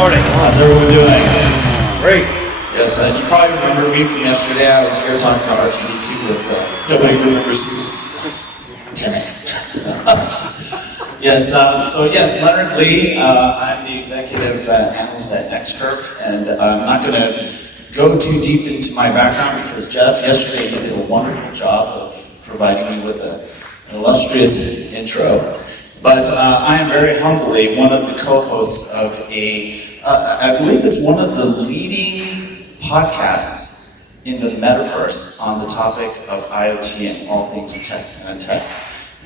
morning. How's everyone doing? Great. Yes, you probably remember me from yesterday. I was here talking about R2D2 with... Nobody remembers you. Damn it. Yes, Leonard Lee. I'm the executive analyst at NextCurve, and I'm not going to go too deep into my background because Jeff, yesterday, he did a wonderful job of providing me with an illustrious intro. But I am very humbly one of the co-hosts of I believe it's one of the leading podcasts in the metaverse on the topic of IoT and all things tech.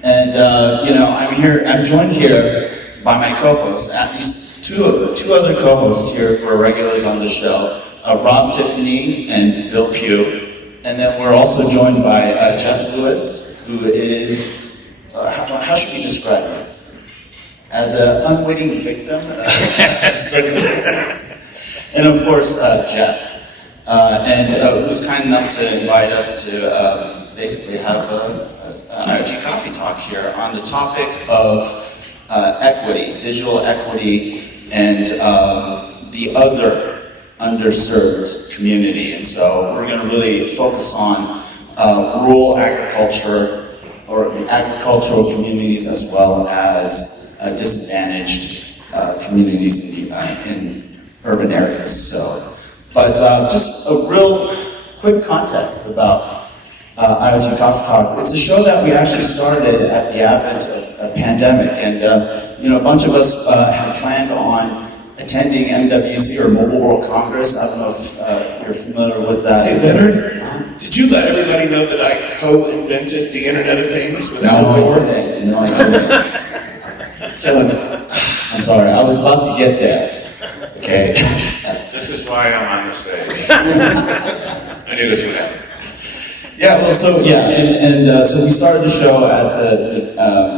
And I'm joined here by my co-hosts, at least two other co-hosts here who are regulars on the show, Rob Tiffany and Bill Pugh. And then we're also joined by Jeff Lewis, who is, how should we describe him? As an unwitting victim of circumstances. And of course, Jeff. Who was kind enough to invite us to basically have an IoT Coffee Talk here on the topic of equity, digital equity, and the other underserved community. And so we're going to really focus on rural agriculture, or the agricultural communities, as well as disadvantaged communities in urban areas. But just a real quick context about IoT Coffee Talk. It's a show that we actually started at the advent of a pandemic, and a bunch of us had planned on attending MWC, or Mobile World Congress. I don't know if you're familiar with that. Hey, Leonard, did you let everybody know that I co-invented the Internet of Things with outdoor? No, I didn't. I'm sorry, I was about to get there. Okay. This is why I'm on the stage. I knew this would happen. Yeah, well, so we started the show at the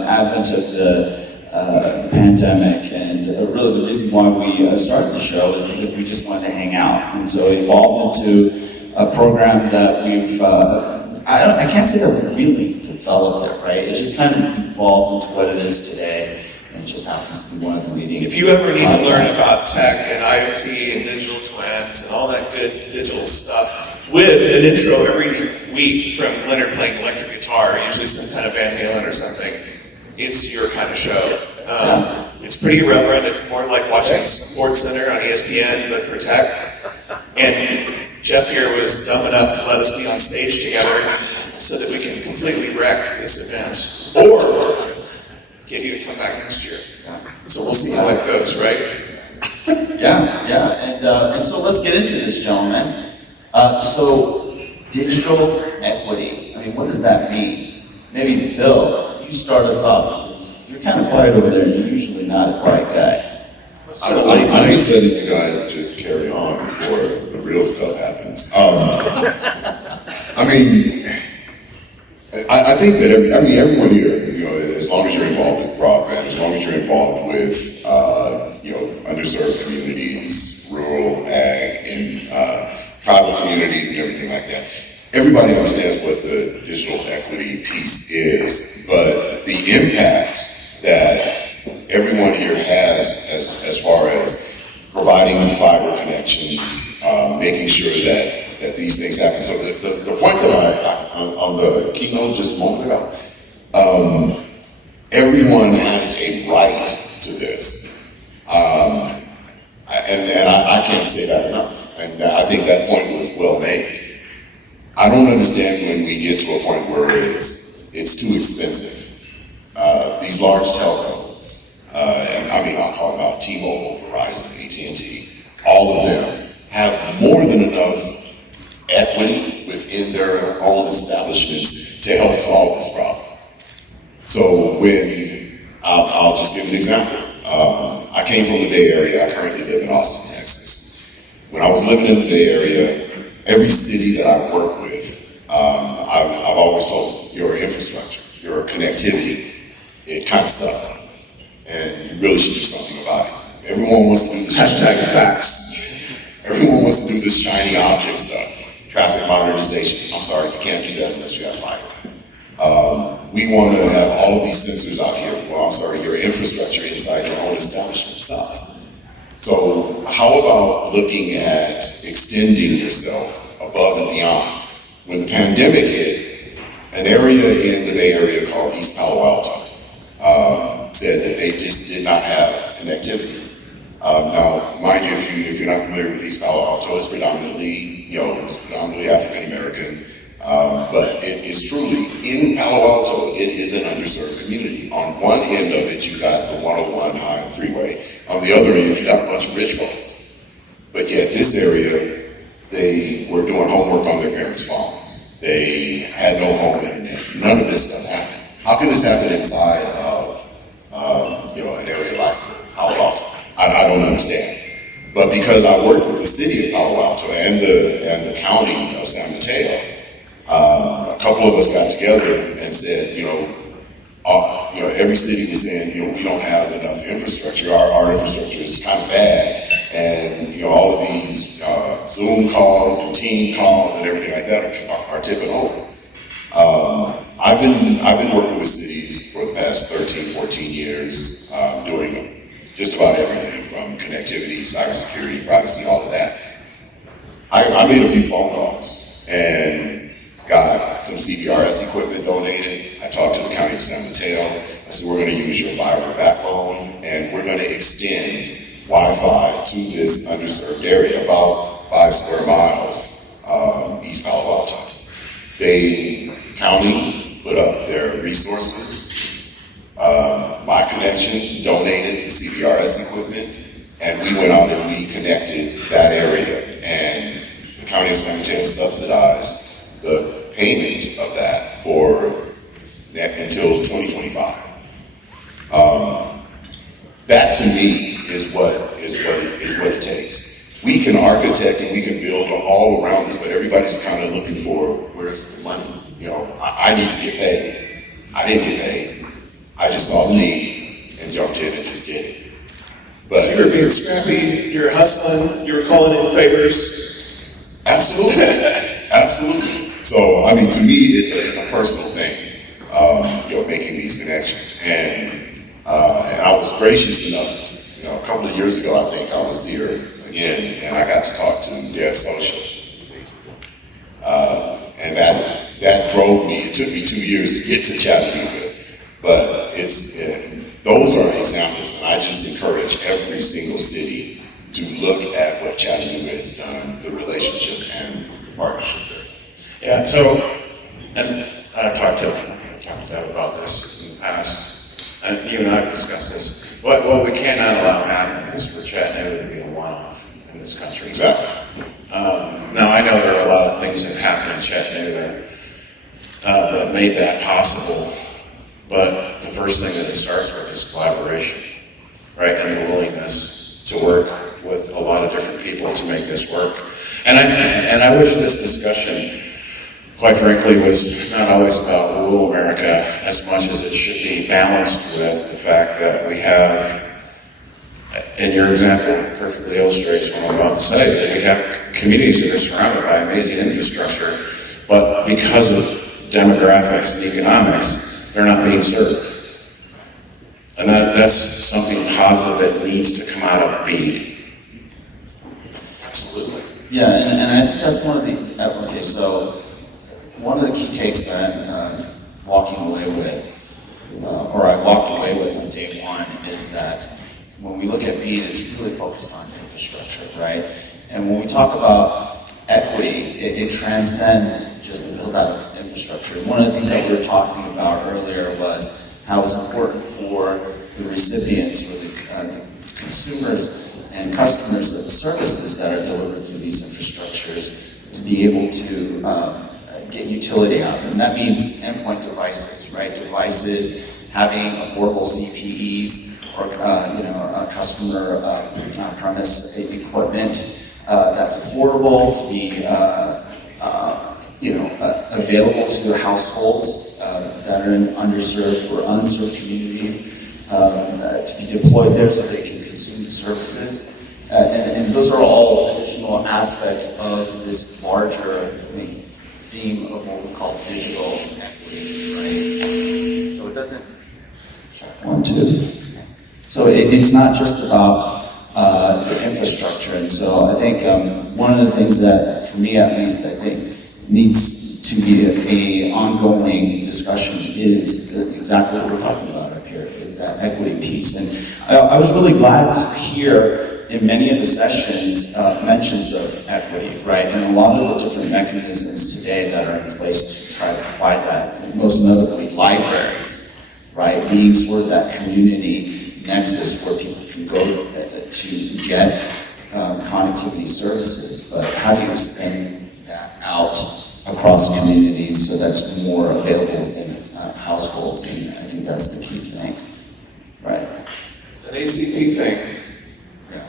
advent of the pandemic, and really the reason why we started the show is because we just wanted to hang out, and so it evolved into a program that we've, I can't say that we really developed it, right? It just kind of evolved into what it is today. It just happens to be one of the leading. If you ever need to learn about tech and IoT and digital twins and all that good digital stuff, with an intro every week from Leonard playing electric guitar, usually some kind of Van Halen or something, it's your kind of show. It's pretty irreverent. It's more like watching Sports Center on ESPN, but for tech. And Jeff here was dumb enough to let us be on stage together so that we can completely wreck this event. Or get you to come back next year. So we'll see how that goes, right? And so let's get into this, gentlemen. So digital equity. I mean, what does that mean? Maybe Bill, you start us off, because you're kind of quiet over there, and you're usually not a quiet guy. I'm just letting you guys just carry on before the real stuff happens. I think that everyone here, as long as you're involved with broadband, as long as you're involved with, underserved communities, rural ag, and tribal communities and everything like that, everybody understands what the digital equity piece is, but the impact that everyone here has as far as providing fiber connections, making sure that these things happen. So the point that I on the keynote just a moment ago, everyone has a right to this. And I can't say that enough. And I think that point was well made. I don't understand when we get to a point where it's too expensive. These large telcos, I'm talking about T-Mobile, Verizon, AT&T, all of them have more than enough equity within their own establishments to help solve this problem. So I'll just give an example. I came from the Bay Area. I currently live in Austin, Texas. When I was living in the Bay Area, every city that I work with, I've always told them, your infrastructure, your connectivity, it kind of sucks. And you really should do something about it. Everyone wants to do this. #facts. Everyone wants to do this shiny object stuff. Traffic modernization. I'm sorry, you can't do that unless you have fiber. We want to have all of these sensors out here. Well, I'm sorry, your infrastructure inside your own establishment sucks. So how about looking at extending yourself above and beyond? When the pandemic hit, an area in the Bay Area called East Palo Alto said that they just did not have connectivity. Now, mind you, if you're not familiar with East Palo Alto, it's predominantly African American, but it is truly, in Palo Alto, it is an underserved community. On one end of it, you got the 101 high freeway. On the other end, you got a bunch of rich folk. But yet, this area, they were doing homework on their parents' phones. They had no home internet. None of this stuff happened. How can this happen inside of an area like Palo Alto? I don't understand. But because I worked with the city of Palo Alto and the county of San Mateo, a couple of us got together and said, every city was saying, we don't have enough infrastructure. Our infrastructure is kind of bad, and all of these Zoom calls and team calls and everything like that are tipping over. I've been working with cities for the past 13, 14 years, doing just about everything from connectivity, cybersecurity, privacy, all of that. I made a few phone calls and got some CBRS equipment donated. I talked to the county of San Mateo. I said, we're going to use your fiber backbone and we're going to extend Wi-Fi to this underserved area, about 5 square miles East Palo Alto. The county put up their resources. My connections donated the CBRS equipment, and we went out and we connected that area. And the county of San Mateo subsidized the payment of that until 2025. That to me is what it takes. We can architect and we can build all around this, but everybody's kind of looking for where's the money. I need to get paid. I didn't get paid. I just saw the need and jumped in and just did it. But So you were being scrappy, you were hustling, you were calling in favors. absolutely, absolutely. So to me, it's a personal thing. Making these connections, and I was gracious enough. A couple of years ago, I think I was here again, and I got to talk to Dev Social, and that drove me. It took me 2 years to get to Chattanooga. But those are examples, and I just encourage every single city to look at what Chattanooga has done, the relationship and partnership there. Yeah, so, and I've talked to Deb about this in the past, and you and I have discussed this. What we cannot allow happen is for Chattanooga to be a one-off in this country. Exactly. Now, I know there are a lot of things that happen in Chattanooga that made that possible. But the first thing that it starts with is collaboration, right? And the willingness to work with a lot of different people to make this work. And I wish this discussion, quite frankly, was not always about rural America as much as it should be balanced with the fact that we have, and your example perfectly illustrates what I'm about to say, that we have communities that are surrounded by amazing infrastructure, but because of demographics and economics, they're not being served. And that's something positive that needs to come out of BEAD. Absolutely. Yeah, and I think that's one of the, one of the key takes that I'm walking away with, or I walked away with on day one, is that when we look at BEAD, it's really focused on infrastructure, right? And when we talk about equity, it transcends just the build out of infrastructure. And one of the things that we were talking about earlier was how it's important for the recipients or the consumers and customers of the services that are delivered through these infrastructures to be able to get utility out of them. And that means endpoint devices, right? Devices having affordable CPEs or customer premise equipment that's affordable to be available to households that are in underserved or unserved communities to be deployed there so they can consume the services. And those are all additional aspects of this larger theme of what we call digital equity, right? So it doesn't... So it's not just about the infrastructure. infrastructure. And so I think one of the things that, for me at least, I think needs to be a ongoing discussion is exactly what we're talking about up here, is that equity piece. And I was really glad to hear in many of the sessions mentions of equity, right? And a lot of the different mechanisms today that are in place to try to provide that, most notably libraries, right? Being sort of that community nexus where people can go to get connectivity services. But how do you extend that out across communities so that's more available within households? And I think that's the key thing, right? An ACP thing.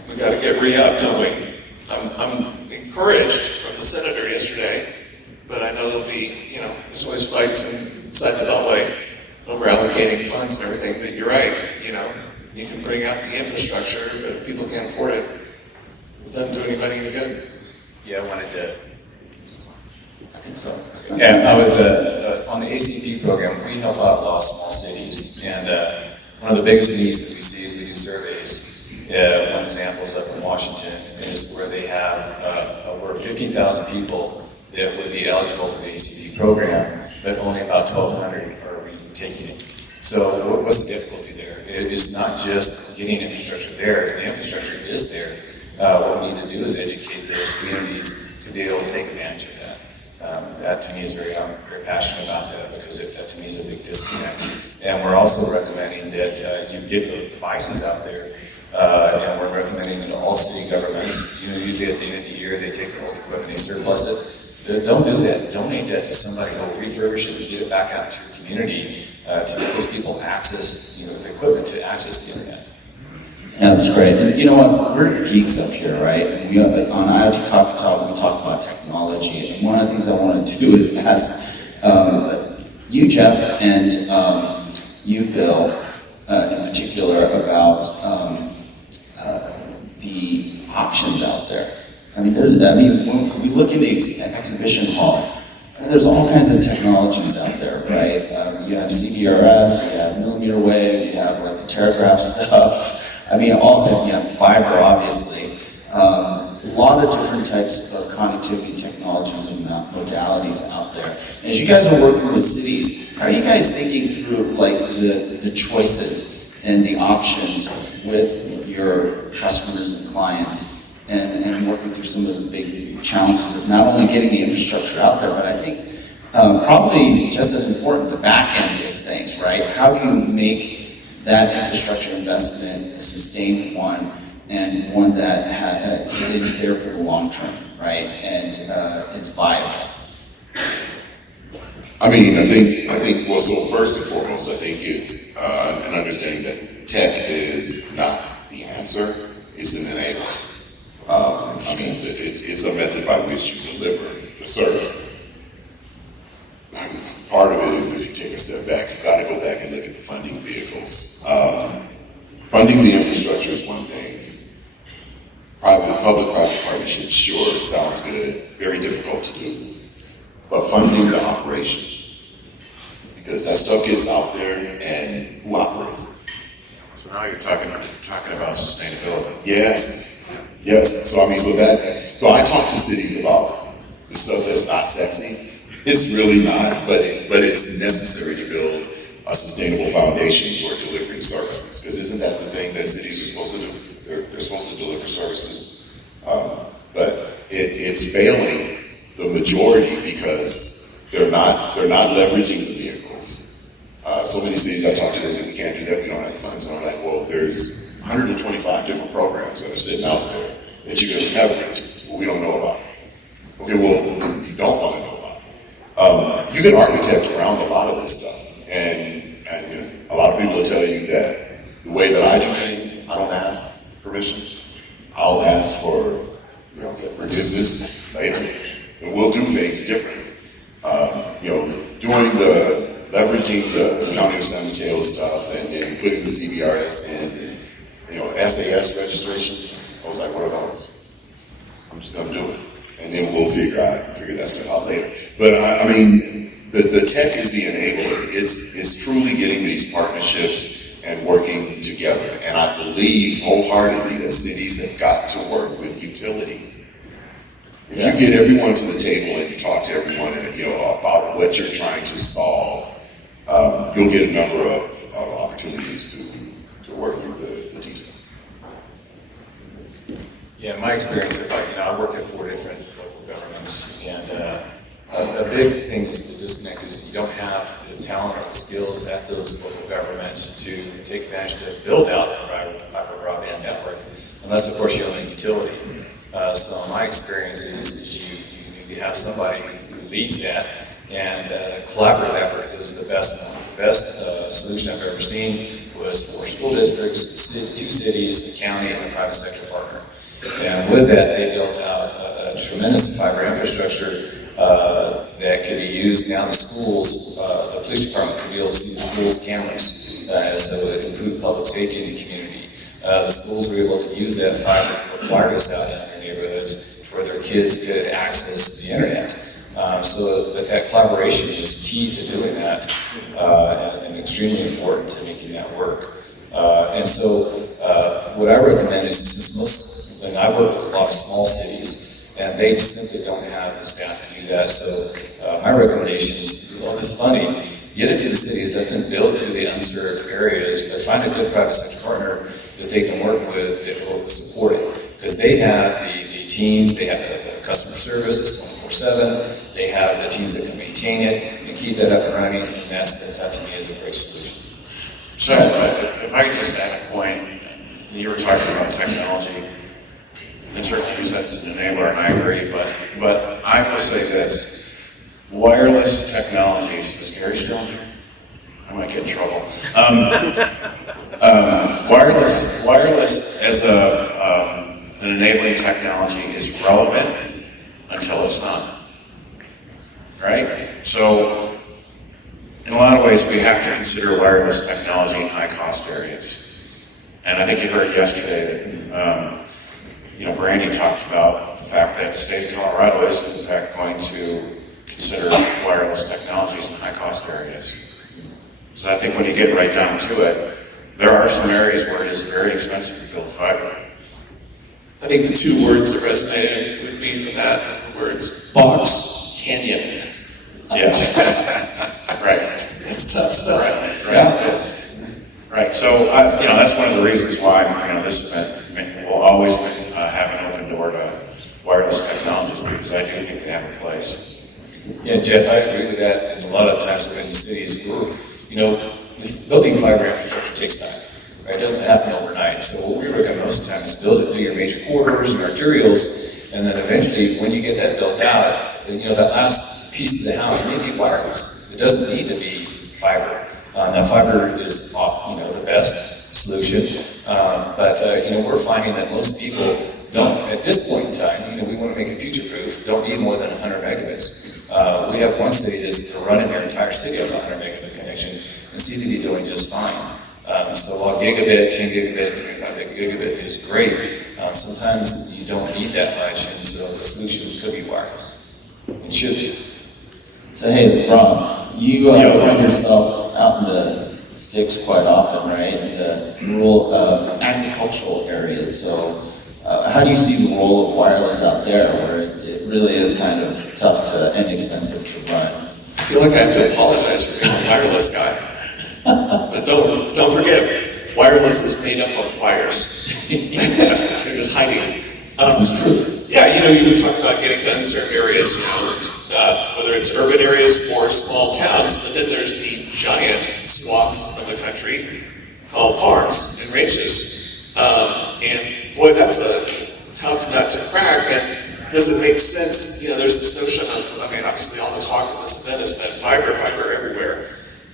We got to get re-up, don't we? I'm encouraged from the senator yesterday, but I know there'll be, there's always fights inside the Beltway over allocating funds and everything, but you're right, you can bring out the infrastructure, but if people can't afford it, it doesn't do anybody any good. Yeah, I wanted to. I think so. Yeah, I was on the ACP program. We help out a lot of small cities, and one of the biggest needs that we see is we do surveys. One example is up in Washington, is where they have over 15,000 people that would be eligible for the ACP program, but only about 1,200 are taking it. So what's the difficulty there? It is not just getting infrastructure there. The infrastructure is there. What we need to do is educate those communities to be able to take advantage of that. That to me is I'm very passionate about that, because that to me is a big disconnect. And we're also recommending that you get those devices out there. And we're recommending to all city governments, usually at the end of the year, they take their old equipment, they surplus it. Don't do that. Donate that to somebody. Go refurbish it and get it back out to your community to get those people access, the equipment to access the internet. Yeah, that's great. And you know what? We're geeks up here, right? And on IoT Coffee Talk, we talk about technology. And one of the things I want to do is ask you, Jeff, and you, Bill, in particular, about the options out there. When we look in the exhibition hall, there's all kinds of technologies out there, right? You have CBRS, you have millimeter wave, you have like the teragraph stuff. All of it. You have fiber, obviously. A lot of different types of connectivity technologies and modalities out there. And as you guys are working with cities, how are you guys thinking through like the choices and the options with your customers and clients, and working through some of the big challenges of not only getting the infrastructure out there, but I think probably just as important, the back end of things, right? How do you make that infrastructure investment a sustained one, and one that is there for the long term, right? And is viable. I think. Well, so first and foremost, I think it's an understanding that tech is not the answer; it's an enabler. It's a method by which you deliver the services. Part of it is, if you take a step back, you've got to go back and look at the funding vehicles. Funding the infrastructure is one thing. Public-private partnerships, sure, it sounds good, very difficult to do. But funding the operations, because that stuff gets out there, and who operates it? So now you're talking about sustainability. Yes. So I talk to cities about the stuff that's not sexy. It's really not, but it's necessary to build a sustainable foundation for delivering services. Because isn't that the thing that cities are supposed to do? They're supposed to deliver services. But it's failing the majority because they're not leveraging the vehicles. So many cities I talk to, they say, we can't do that, we don't have the funds. And I'm like, well, there's 125 different programs that are sitting out there that you can leverage, but we don't know about. Okay, well, you don't want to know about it. You can architect around a lot of this stuff, and a lot of people will tell you that the way that I do things, I don't ask permission. I'll ask for forgiveness later, and we'll do things differently. Leveraging the County of San Mateo stuff, and then putting the CBRS in, and SAS registrations. I was like, what are those? I'm just going to do it, and then we'll figure that stuff out later. But the tech is the enabler. It's truly getting these partnerships and working together. And I believe wholeheartedly that cities have got to work with utilities. If you get everyone to the table and you talk to everyone, about what you're trying to solve, you'll get a number of opportunities to work through the details. Yeah, my experience, I worked at 4 different local governments, and a big thing is the disconnect is you don't have the talent or the skills at those local governments to take advantage to build out a fiber broadband network, unless, of course, you own a utility. So my experience is you have somebody who leads that, and collaborative effort is the best one. The best solution I've ever seen was 4 school districts, 2 cities, a county, and a private sector partner. And with that, they built out a tremendous fiber infrastructure that could be used now in the schools. The police department could be able to see the schools' cameras, so it improved public safety in the community. The schools were able to use that fiber wireless out in their neighborhoods where their kids could access the internet. So that collaboration is key to doing that, and extremely important to making that work. And so what I recommend is, and I work with a lot of small cities, and they simply don't have the staff to do that. So my recommendation is, well, this funding, get it to the cities, let them build to the unserved areas, but find a good private sector partner that they can work with that will support it. Because they have the teams, they have the customer service, it's 24/7, they have the teams that can maintain it and keep that up and running, and that to me is a great solution. So, if I could just add a point, you were talking about technology, and certainly you said it's an enabler, and I agree, but I will say this, wireless technologies, is Gary still here? I might get in trouble. Wireless as an enabling technology is relevant until it's not, right? So, in a lot of ways, we have to consider wireless technology in high-cost areas. And I think you heard yesterday that, Brandy talked about the fact that the state of Colorado is, in fact, going to consider wireless technologies in high-cost areas. So I think when you get right down to it, there are some areas where it is very expensive to build fiber. I think the 2 words that resonated with me from that is the words box canyon. Yes. Right. That's tough stuff. Right. Yes. Right. So, that's one of the reasons why, this event will always have an open door to wireless technologies, because I do think they have a place. Yeah, Jeff, I agree with that. And a lot of times in the cities, building fiber infrastructure takes time. Right? It doesn't happen overnight. So what we recommend most of the time is build it through your major corridors and arterials, and then eventually, when you get that built out, that last piece of the house may be wireless. It doesn't need to be fiber. Now, fiber is the best solution, but we're finding that most people don't, at this point in time, we want to make it future-proof, don't need more than 100 megabits. We have one city that's running their entire city off a 100 megabit connection, and seem to be doing just fine. So while gigabit, 10 gigabit, 25 gigabit is great, sometimes you don't need that much, and so the solution could be wireless. It should be. So hey, Rob, you find yourself out in the sticks quite often, right? In the rural agricultural areas. So how do you see the role of wireless out there, where it really is kind of tough and expensive to run? I feel like I have to apologize for being a wireless guy. But don't forget, wireless is made up of wires. You're just hiding. This is true. Yeah, you were talking about getting to unserved areas, whether it's urban areas or small towns, but then there's the giant swaths of the country called farms and ranches. And boy, that's a tough nut to crack. And does it make sense? There's this notion of, obviously all the talk of this event has been fiber everywhere.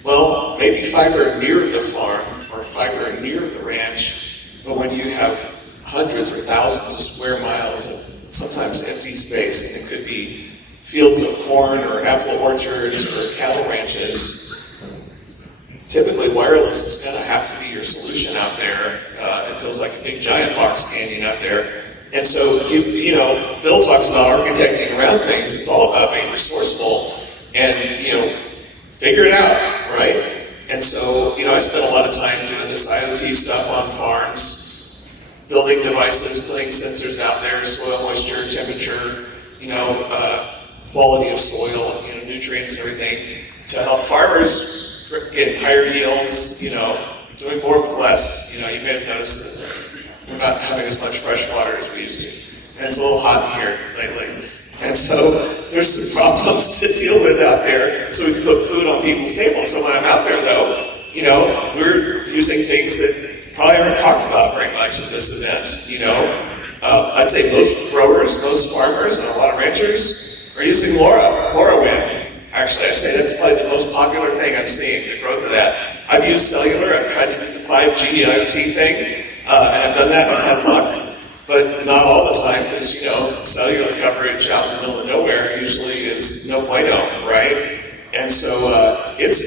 Well, maybe fiber near the farm or fiber near the ranch, but when you have hundreds or thousands of square miles of sometimes empty space, and it could be fields of corn or apple orchards or cattle ranches, typically wireless is going to have to be your solution out there. It feels like a big giant box canyon out there. And so, Bill talks about architecting around things. It's all about being resourceful and, figure it out, right? And so, I spent a lot of time doing this IoT stuff on farms, building devices, putting sensors out there, soil moisture, temperature, quality of soil, nutrients and everything, to help farmers get higher yields, doing more with less. You may have noticed that we're not having as much fresh water as we used to. And it's a little hot in here lately. And so there's some problems to deal with out there, so we can put food on people's tables. So when I'm out there, though, we're using things that probably aren't talked about very much at this event. I'd say most growers, most farmers, and a lot of ranchers are using LoRaWAN. Actually, I'd say that's probably the most popular thing I'm seeing, the growth of that. I've used cellular. I've tried to do the 5G IoT thing, and I've done that and had luck. But not all the time, because, cellular coverage out in the middle of nowhere usually is no bueno, right? And so it's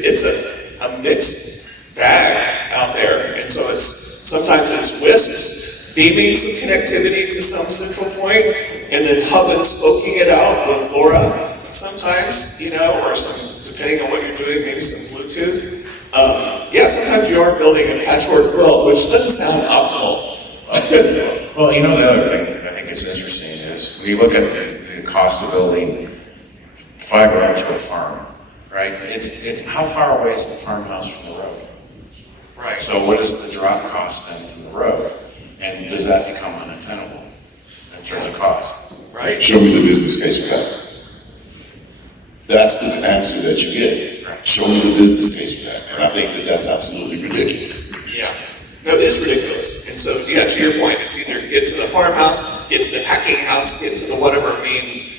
a mixed bag out there. And so sometimes it's wisps beaming some connectivity to some central point, and then hub and spoking it out with LoRa sometimes, or some, depending on what you're doing, maybe some Bluetooth. Sometimes you are building a patchwork quilt, which doesn't sound optimal. Well, the other thing that I think is interesting is we look at the cost of building fiber out to a farm, right? It's how far away is the farmhouse from the road? Right. So what is the drop cost then from the road? And does that become untenable in terms of cost? Right. Show me the business case for that. That's the answer that you get. Right. Show me the business case for that. And I think that that's absolutely ridiculous. Yeah. No, it is ridiculous. And so, to your point, it's either get to the farmhouse, get to the packing house, get to the whatever main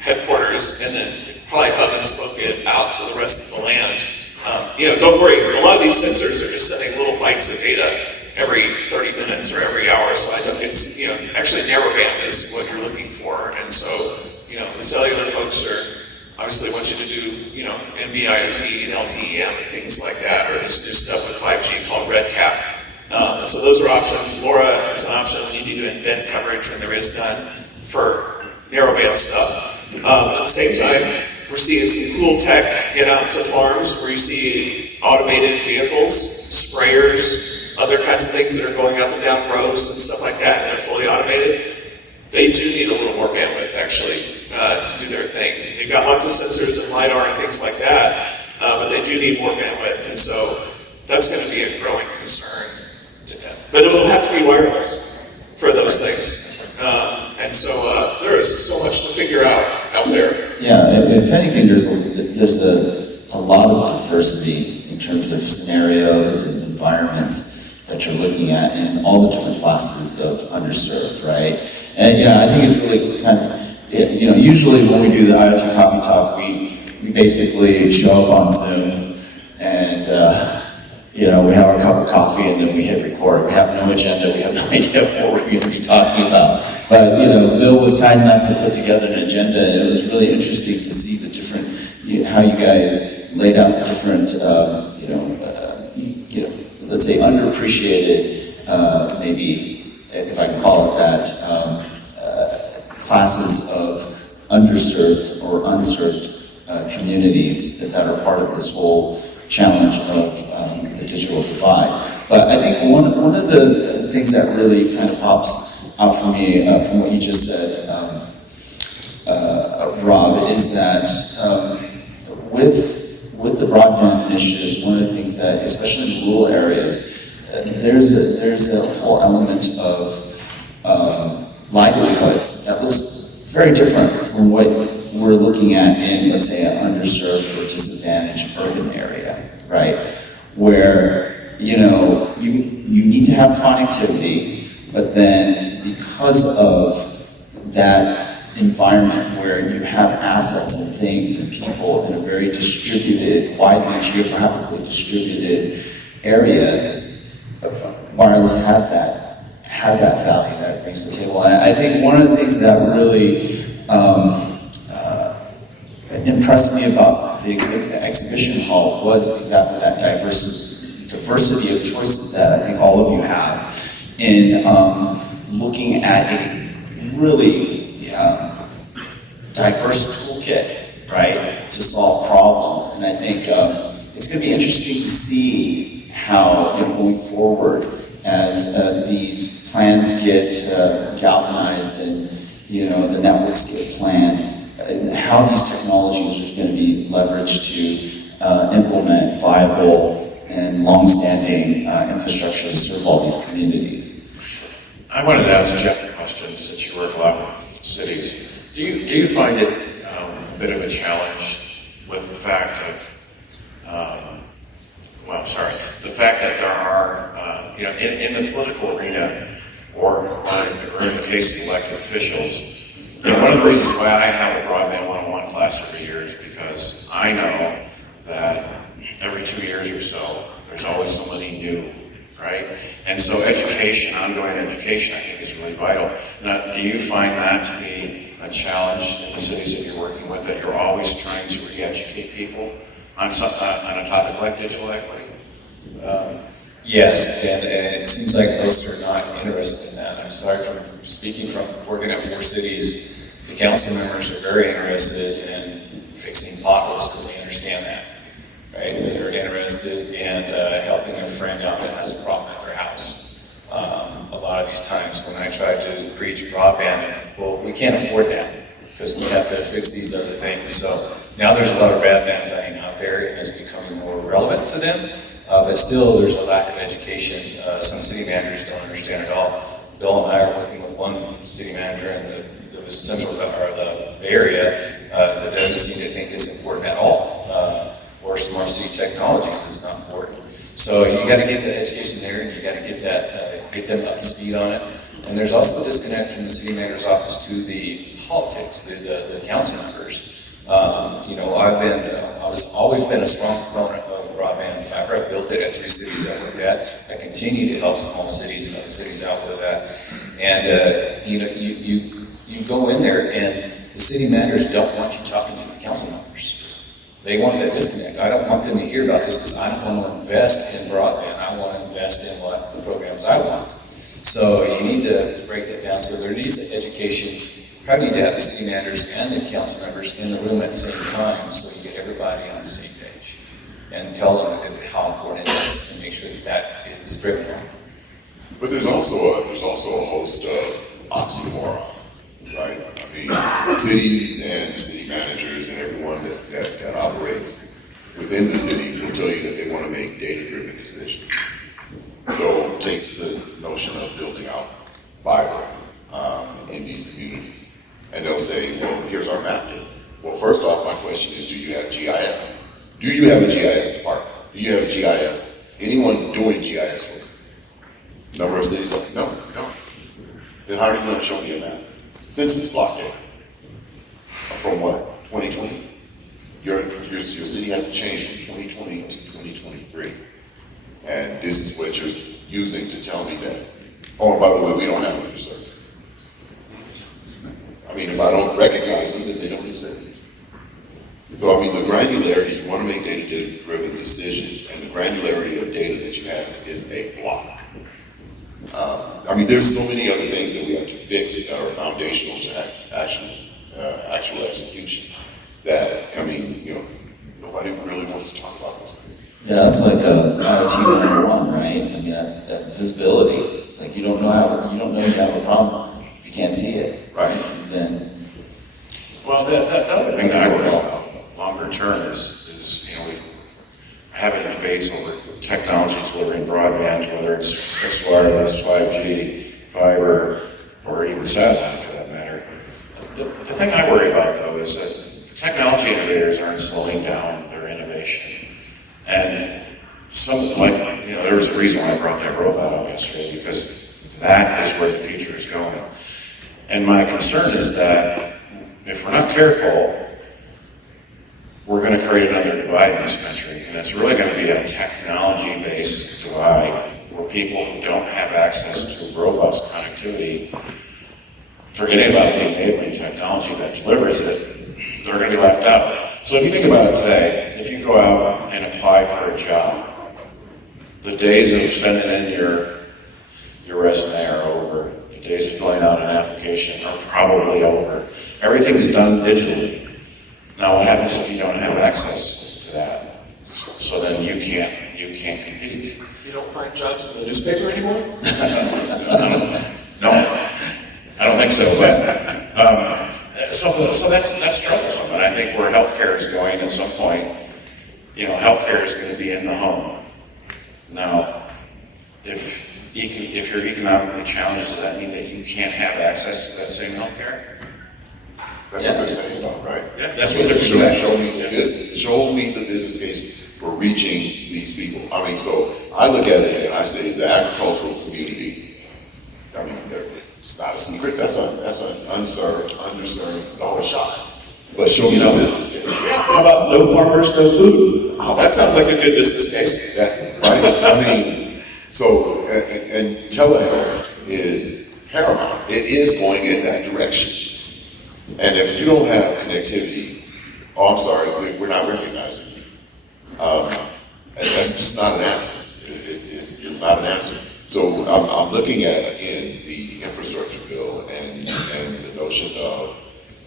headquarters, and then probably hub and spoke it out to the rest of the land. Don't worry. A lot of these sensors are just sending little bytes of data every 30 minutes or every hour. So I think it's, actually narrowband is what you're looking for. And so, the cellular folks are obviously want you to do, NB-IoT and LTE-M and things like that, or this new stuff with 5G called RedCap. So those are options. LoRa is an option when you need to invent coverage when there is none for narrowband stuff. At the same time, we're seeing some cool tech get out to farms where you see automated vehicles, sprayers, other kinds of things that are going up and down rows and stuff like that, and they're fully automated. They do need a little more bandwidth, actually, to do their thing. They've got lots of sensors and LiDAR and things like that, but they do need more bandwidth, and so that's going to be a growing concern. But it will have to be wireless for those things. And so there is so much to figure out there. Yeah, if anything, there's a lot of diversity in terms of scenarios and environments that you're looking at in all the different classes of underserved, right? And I think it's really kind of, usually when we do the IoT Coffee Talk, we basically show up on Zoom and we have our cup of coffee and then we hit record. We have no agenda. We have no idea what we're going to be talking about. But, Bill was kind enough to put together an agenda, and it was really interesting to see the different, how you guys laid out the different, let's say underappreciated, maybe, if I can call it that, classes of underserved or unserved communities that are part of this whole challenge of the digital divide. But I think one of the things that really kind of pops out for me from what you just said, Rob, is that with the broadband initiatives, one of the things that, especially in rural areas, there's a whole element of livelihood that looks very different from what we're looking at in, let's say, an underserved or disadvantaged urban area, right? Where, you need to have connectivity, but then because of that environment where you have assets and things and people in a very distributed, widely geographically distributed area, wireless has that value that it brings to the table. And I think one of the things that really impressed me about the exhibition hall was exactly that diversity of choices that I think all of you have in looking at a really diverse toolkit, right, to solve problems. And I think it's going to be interesting to see how, going forward, as these plans get galvanized and the networks get planned, how these technologies are going to be leveraged to implement viable and long-standing infrastructure to serve all these communities. I wanted to ask Jeff a question, since you work a lot with cities. Do you find it a bit of a challenge with the fact of, the fact that there are, in the political arena, or in the case of elected officials, one of the reasons why I have a broadband 101 class every year is because I know that every 2 years or so, there's always somebody new, right? And so education, ongoing education, I think is really vital. Now, do you find that to be a challenge in the cities that you're working with, that you're always trying to re-educate people on a topic like digital equity? Yes, and it seems like most are not interested in that. I'm sorry, from speaking from working at 4 cities, the council members are very interested in fixing potholes because they understand that, right? They're interested in helping their friend out that has a problem at their house. A lot of these times when I try to preach broadband, well, we can't afford that because we have to fix these other things. So now there's a lot of broadband funding out there, and it's becoming more relevant to them. But still, there's a lack of education. Some city managers don't understand at all. Bill and I are working with one city manager in the central or the area that doesn't seem to think it's important at all. Or smart city technologies is not important. So you got to get the education there, and you got to get that, get them up to speed on it. And there's also a disconnect from the city manager's office to the politics, the council members. I was always been a strong proponent of broadband. In fact, I built it at 3 cities I worked at. I continue to help small cities and other cities out with that. And you go in there, and the city managers don't want you talking to the council members. They want that disconnect. I don't want them to hear about this because I don't want to invest in broadband. I want to invest in what the programs I want. So you need to break that down. So there needs education. Probably need to have the city managers and the council members in the room at the same time, so you get everybody on the same page and tell them how important it is and make sure that is driven home. But there's also a host of oxymorons, right? I mean, cities and city managers and everyone that operates within the city will tell you that they want to make data-driven decisions. So take the notion of building out fiber in these communities. And they'll say, well, here's our map data. Well, first off, my question is, do you have GIS? Do you have a GIS department? Do you have GIS? Anyone doing GIS work? Number of cities? No, we don't. Then how are you going to show me a map? Census block data. From what? 2020? Your city hasn't changed from 2020 to 2023. And this is what you're using to tell me that, oh, and by the way, we don't have a new service. I mean, if I don't recognize them, then they don't exist. So, I mean, the granularity, you want to make data-driven decisions, and the granularity of data that you have is a block. I mean, there's so many other things that we have to fix that are foundational to actual execution that, I mean, nobody really wants to talk about those things. Yeah, that's like IoT 101, right? I mean, that's that visibility. It's like you don't know you have a problem if you can't see it, right? Then, well, the other thing that I worry about longer term is we're having debates over technology delivering broadband, whether it's fixed wireless, 5G, fiber, or even satellite for that matter. The thing I worry about, though, is that technology innovators aren't slowing down their innovation. And there was a reason why I brought that robot out yesterday, because that is where the future is going. And my concern is that if we're not careful, we're going to create another divide in this country. And it's really going to be a technology-based divide where people who don't have access to robust connectivity, forgetting about the enabling technology that delivers it, they're going to be left out. So if you think about it today, if you go out and apply for a job, the days of sending in your resume are over. The days of filling out an application are probably over. Everything's done digitally. Now what happens if you don't have access to that? So So then you can't compete. You don't find jobs in the newspaper anymore? No, I don't think so. But so that's troublesome. And I think where healthcare is going at some point, healthcare is going to be in the home. Now, if you're economically challenged, does that mean that you can't have access to that same healthcare? That's what they're saying, though, right? Yeah, that's what they're saying. Show me the business. Show me the business case for reaching these people. I mean, so I look at it and I say the agricultural community. I mean, it's not a secret. That's an underserved dollar shot. But show me the business case. Yeah, how about no farmers, no food? Oh, that sounds like a good business case. Right? I mean, so and telehealth is paramount. It is going in that direction. And if you don't have connectivity, I'm sorry, we're not recognizing you. And that's just not an answer. It's not an answer. So I'm looking at, again, the infrastructure bill and the notion of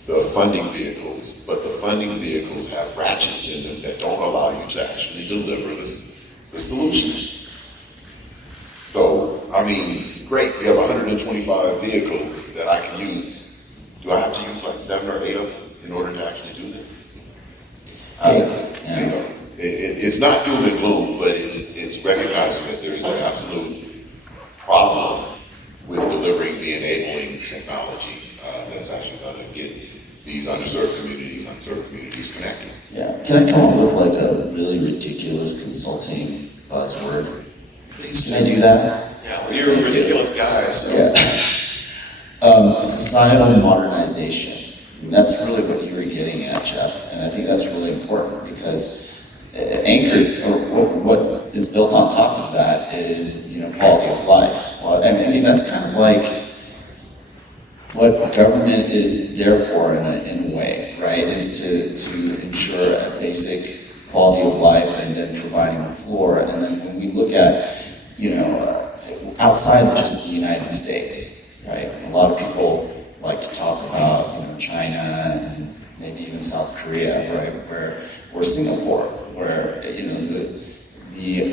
the funding vehicles, but the funding vehicles have ratchets in them that don't allow you to actually deliver the solutions. So, I mean, great, we have 125 vehicles that I can use. Do I have to use like 7 or 8 of them in order to actually do this? It's not doom and gloom, but it's recognizing that there is an absolute problem with delivering the enabling technology that's actually going to get these underserved communities connected. Yeah. Can I come up with like a really ridiculous consulting buzzword? Please Can I do that? Yeah, well, you're a ridiculous guy, so. Yeah. Societal modernization. And that's really what you were getting at, Jeff. And I think that's really important because anchored, or what is built on top of that is, quality of life. Well, I mean, that's kind of like what government is there for in a way, right? Is to ensure a basic quality of life and then providing a floor. And then when we look at, outside of just the United States, right? A lot of people like to talk about, China and maybe even South Korea, right? Or Singapore, where, the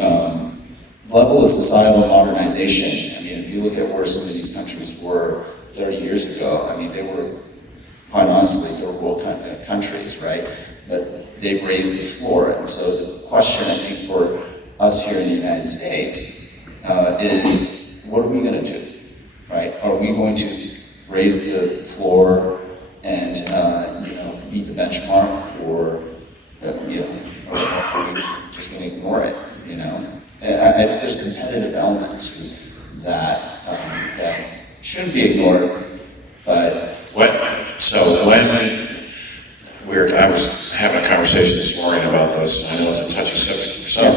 level of societal modernization, I mean, if you look at where some of these countries were 30 years ago, I mean, they were, quite honestly, third world countries, right? But they've raised the floor. And so the question, I think, for us here in the United States is, what are we going to do, right? Are we going to raise the floor and, beat the benchmark, or, are we just going to ignore it, And I think there's competitive elements that shouldn't be ignored, but... I was having a conversation this morning about this, I know it's a touchy subject for some,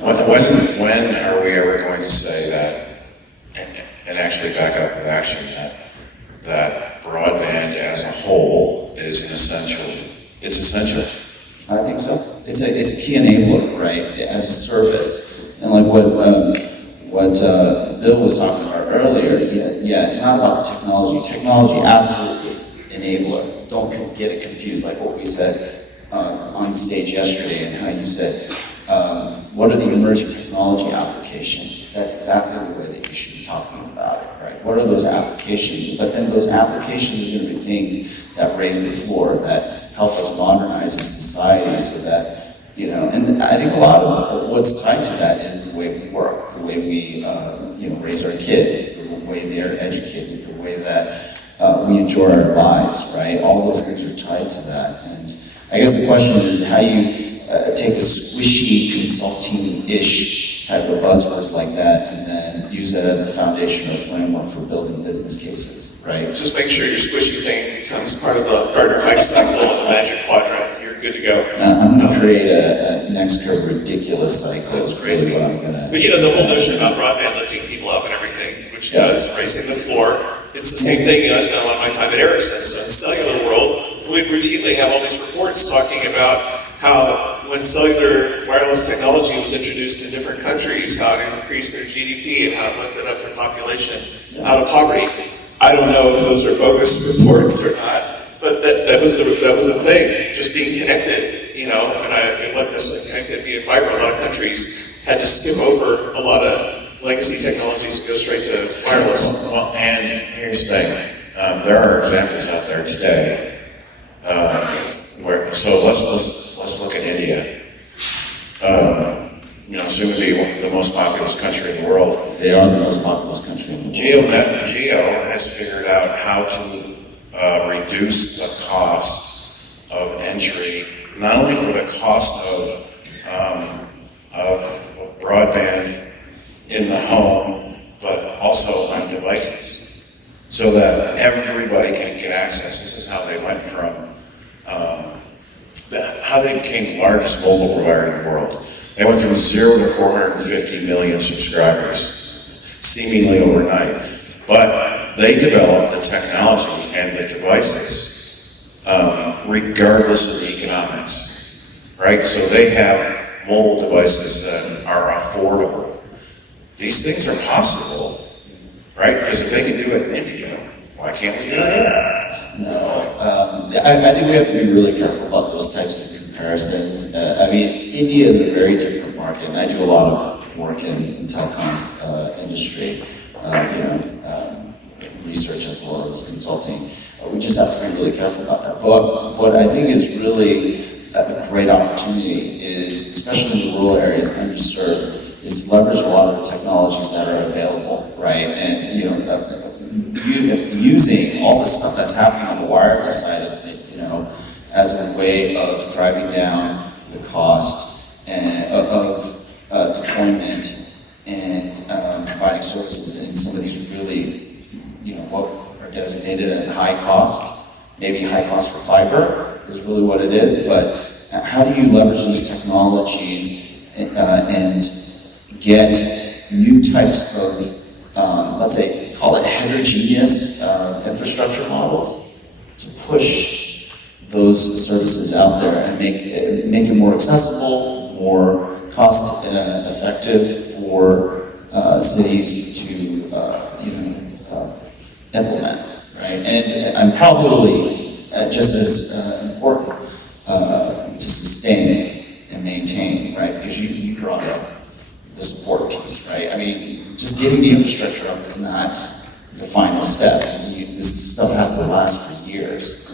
but when are we ever going to say that, and actually back up with action, that broadband as a whole is it's essential? I think so. It's a key enabler, right, as a service. And like what Bill was talking about earlier, it's not about the technology. Technology, absolutely enabler. Don't get it confused, like what we said on stage yesterday and how you said, what are the emerging technology applications? That's exactly the way that you should be talking about it, right? What are those applications? But then those applications are going to be things that raise the floor, that help us modernize as society so that, and I think a lot of what's tied to that is the way we work, the way we, raise our kids, the way they're educated, the way that we enjoy our lives, right? All those things are tied to that. And I guess the question is how you take a squishy consulting-ish type of buzzword like that and then use that as a foundation or framework for building business cases, right? Just make sure your squishy thing becomes part of the Gardner Hype Cycle and the Magic Quadrant. You're good to go. I'm going to create a next curve ridiculous cycle. That's crazy. What I'm gonna... But the whole notion about broadband lifting people up and everything, which does raising the floor. It's the same thing, I spent a lot of my time at Ericsson. So in the cellular world, we'd routinely have all these reports talking about how when cellular wireless technology was introduced in different countries, how it increased their GDP and how it lifted up their population out of poverty. I don't know if those are bogus reports or not, but that was a thing. Just being connected, you know, and it wasn't necessarily connected via fiber. A lot of countries had to skip over a lot of legacy technologies and go straight to wireless. Well, and here's the thing. There are examples out there today so let's look at India. You know, soon to be the most populous country in the world. They are the most populous country in the world. Geo has figured out how to reduce the cost of entry, not only for the cost of broadband in the home, but also on devices, so that everybody can get access. This is how they went from how they became the largest mobile provider in the world. They went from 0 to 450 million subscribers, seemingly overnight. But they developed the technology and the devices, regardless of the economics, right? So they have mobile devices that are affordable. These things are possible, right? Because if they can do it in India, why can't we do it here? No, I think we have to be really careful about those types of comparisons. I mean, India is a very different market, and I do a lot of work in telecoms industry, research as well as consulting. We just have to be really careful about that. But what I think is really a great opportunity is, especially in the rural areas, underserved, is to leverage a lot of the technologies that are available, right? And using all the stuff that's happening on the wireless side as a way of driving down the cost of deployment and providing services in some of these really, what are designated as high cost, maybe high cost for fiber is really what it is. But how do you leverage these technologies and get new types of, let's say, call it heterogeneous infrastructure models to push those services out there and make it more accessible, more cost effective for cities to implement, right? And probably just as important to sustain and maintain, right? Because you brought up the support piece, right? I mean, just getting the infrastructure up is not the final step. This stuff has to last for years.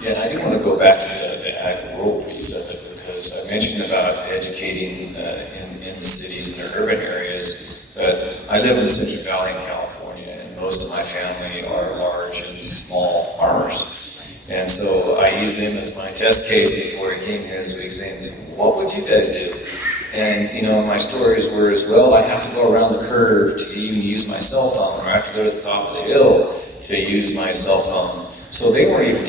Yeah, and I do want to go back to the ag-rural piece of it, because I mentioned about educating in the cities and urban areas, but I live in the Central Valley in California, and most of my family are large and small farmers. And so I use them as my test case before I came here this week, saying, what would you guys do? And, my stories were as well, I have to go around the curve to even use my cell phone, or I have to go to the top of the hill to use my cell phone. So they weren't even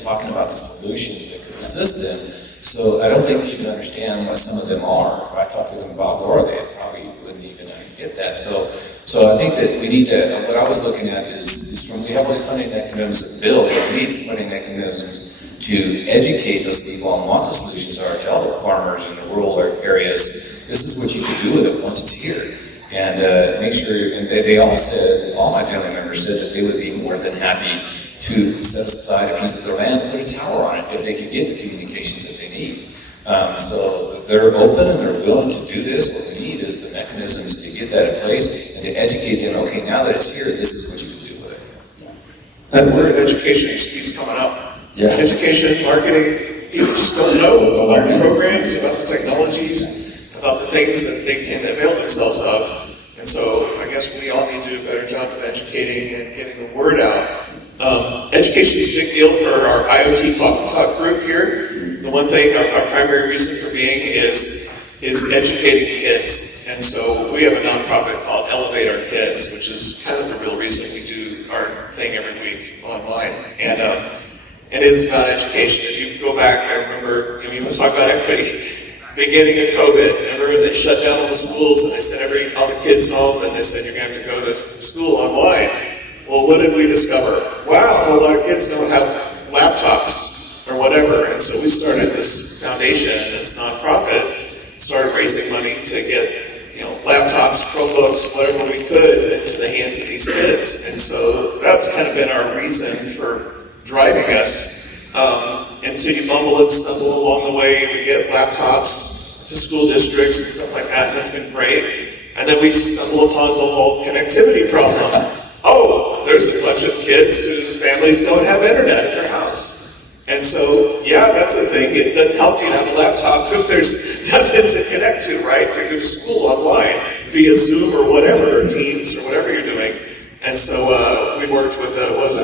talking about the solutions that could assist them. So I don't think they even understand what some of them are. If I talked to them about LoRa, they probably wouldn't even get that. So I think that we need to, what I was looking at is from, we have all these funding mechanisms that build, we need funding mechanisms to educate those people on what the solutions are, tell the farmers in the rural areas, this is what you can do with it once it's here. And make sure, and they all said, all my family members said that they would be more than happy to set aside a piece of their land and put a tower on it if they could get the communications that they need. So they're open and they're willing to do this. What we need is the mechanisms to get that in place and to educate them, okay, now that it's here, this is what you can do with it. That word education just keeps coming up. Yeah. Education, marketing, people just don't know about the programs, about the technologies, about the things that they can avail themselves of. And so I guess we all need to do a better job of educating and getting the word out. Education is a big deal for our IoT Coffee Talk group here. The one thing, our primary reason for being is educating kids. And so we have a nonprofit called Elevate Our Kids, which is kind of the real reason we do our thing every week online. And it is about education. If you go back, I remember, you want to talk about equity. Beginning of COVID, remember they shut down all the schools and they sent all the kids home and they said you're going to have to go to school online. Well, what did we discover? Wow, a lot of kids don't have laptops or whatever. And so we started this foundation, this nonprofit, started raising money to get, laptops, Chromebooks, whatever we could into the hands of these kids. And so that's kind of been our reason for driving us. And And so you mumble and stumble along the way, we get laptops to school districts and stuff like that, and that's been great. And then we stumble upon the whole connectivity problem. Oh, there's a bunch of kids whose families don't have internet at their house. And so, yeah, that's a thing. It doesn't help you have a laptop if there's nothing to connect to, right? To go to school online via Zoom or whatever, or Teams or whatever you're doing. And so we worked with,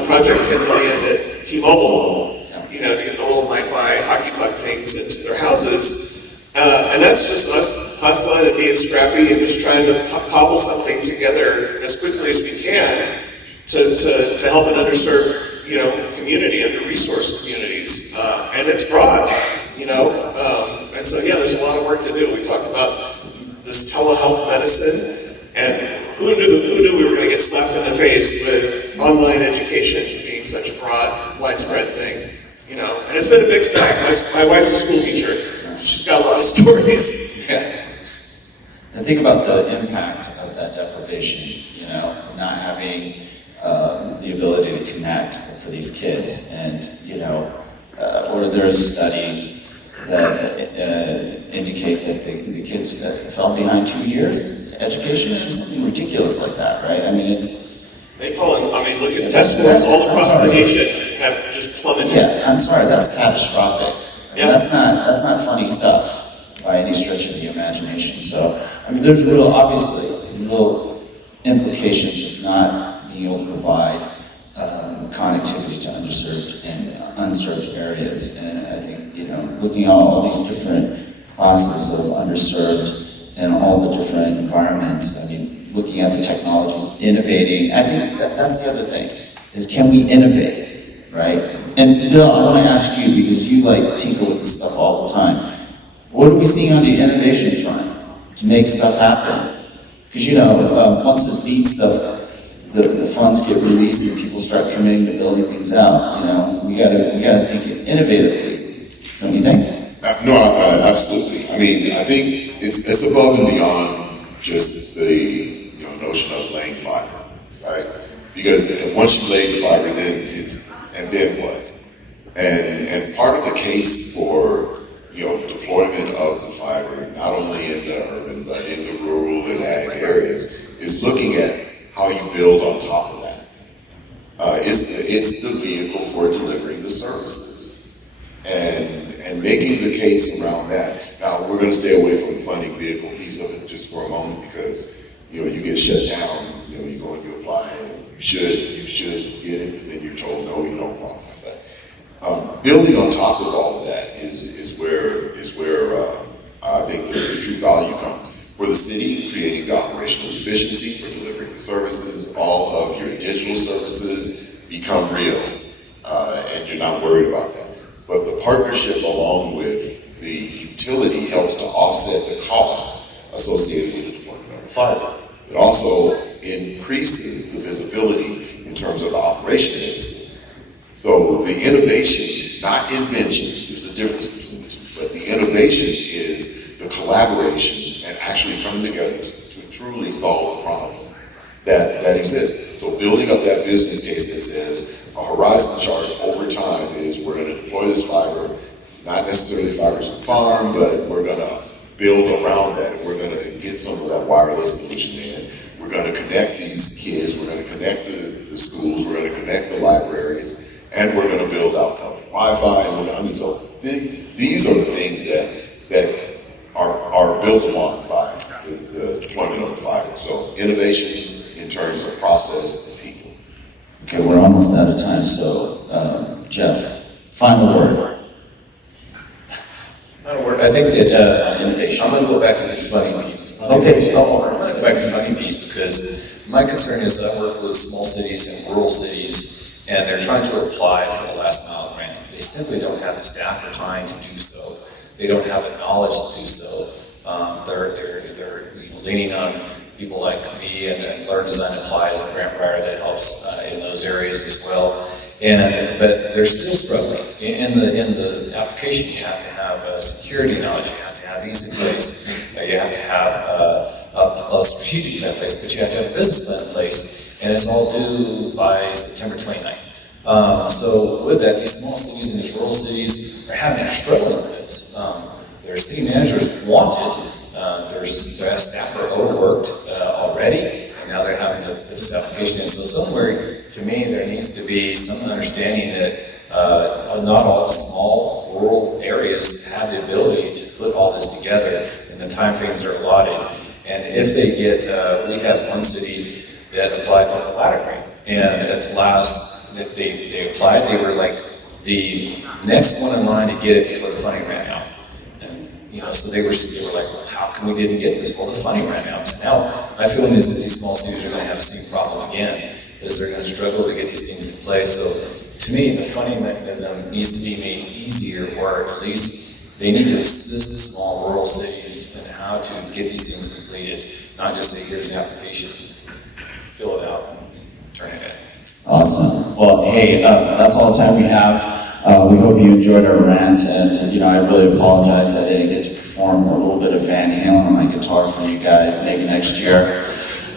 Project 10 Million at T-Mobile, to get the little MiFi hockey puck things into their houses. And that's just us hustling and being scrappy and just trying to cobble something together as quickly as we can to help an underserved, community, under-resourced communities. And it's broad, and so, yeah, there's a lot of work to do. We talked about this telehealth medicine, and who knew we were going to get slapped in the face with online education being such a broad, widespread thing, And it's been a mixed bag. My wife's a school teacher. She's got a lot of stories. Yeah. And think about the impact of that deprivation, not having the ability to connect for these kids. And, or there's studies that indicate that the kids that fell behind 2 years education and something ridiculous like that, right? I mean, They've fallen, look at test scores all across the nation have just plummeted. Yeah, I'm sorry, that's catastrophic. Yeah. That's not funny stuff by any stretch of the imagination. So, there's obviously real implications of not being able to provide connectivity to underserved and unserved areas. And I think, looking at all these different classes of underserved and all the different environments, looking at the technologies, innovating, I think that's the other thing, is can we innovate, right? And Bill, I want to ask you, because you tinker with this stuff all the time, what are we seeing on the innovation front to make stuff happen? Because, once this BEAD stuff, the funds get released and people start committing to building things out, we gotta think innovatively, don't you think? No, absolutely. I think it's above and beyond just the notion of laying fiber, right? Because once you lay the fiber, then what? And part of the case for deployment of the fiber, not only in the urban but in the rural and ag areas, is looking at how you build on top of that. It's the vehicle for delivering the services, and making the case around that. Now we're going to stay away from the funding vehicle piece of it just for a moment, because you get shut down. You go and you apply, and you should get it, but then you're told no, you don't qualify. But building on top of all of that is where I think the true value comes. For the city, creating the operational efficiency for delivering the services, all of your digital services become real, and you're not worried about that. But the partnership along with the utility helps to offset the cost associated with the deployment of the fiber. It also increases the visibility in terms of the operations of the city. So the innovation, not invention, there's a difference between the two, but the innovation is the collaboration and actually coming together to truly solve the problems that exist. So building up that business case that says a horizon chart over time is we're going to deploy this fiber, not necessarily fiber to the farm, but we're going to build around that, and we're going to get some of that wireless solution in. We're going to connect these kids, we're going to connect the schools, we're going to connect the libraries, and we're going to build out public Wi-Fi. So these are the things that are built upon by the deployment of the fiber. So innovation in terms of process and people. Okay, we're almost out of time, so Jeff, final word. I think that innovation. I'm going to go back to this funding piece. Okay. I'm going to go back to the funding piece because my concern is that I work with small cities and rural cities, and they're trying to apply for the last mile grant. They simply don't have the staff or time to do so. They don't have the knowledge to do so. They're leaning on people like me and Learn Design Applies and Grant Writer that helps in those areas as well. But they're still struggling. In the application, you have to have security knowledge. You have to have these in place. You have to have a strategic plan in place, but you have to have a business plan in place, and it's all due by September 29th. So with that, these small cities and these rural cities they're having a struggle with this. Their city managers want it. Their staff are overworked already, and now they're having to put this application in. So somewhere, to me, there needs to be some understanding that not all the small rural areas have the ability to put all this together in the timeframes they're allotted. And if they get, we had one city that applied for the ladder grant, and at last, they applied, they were like the next one in line to get it before the funding ran out. And, so they were like, well, how come we didn't get this? Well, the funding ran out. So now my feeling is that these small cities are going to have the same problem again, is they're going to struggle to get these things in place. So to me, the funding mechanism needs to be made easier, or at least they need to assist small rural cities in how to get these things completed, not just say, here's an application, fill it out, and turn it in. Awesome. Well, hey, that's all the time we have. We hope you enjoyed our rant, and I really apologize that I didn't get to perform a little bit of Van Halen on my guitar for you guys. Maybe next year.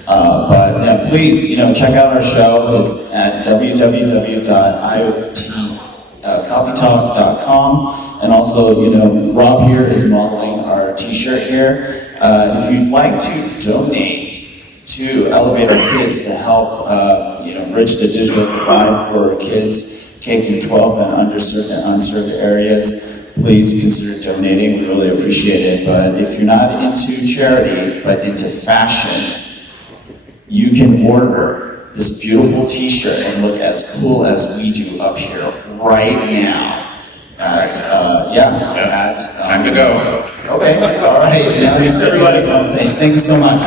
But yeah, please, check out our show. It's at www.iotcoffeetalk.com, and also, Rob here is modeling our T-shirt here. If you'd like to donate to Elevate Our Kids to help, bridge the digital divide for kids K through 12 and underserved and unserved areas, please consider donating. We really appreciate it. But if you're not into charity, but into fashion, you can order this beautiful T-shirt and look as cool as we do up here right now. Time to go. Okay, all right. Now, everybody, thanks so much.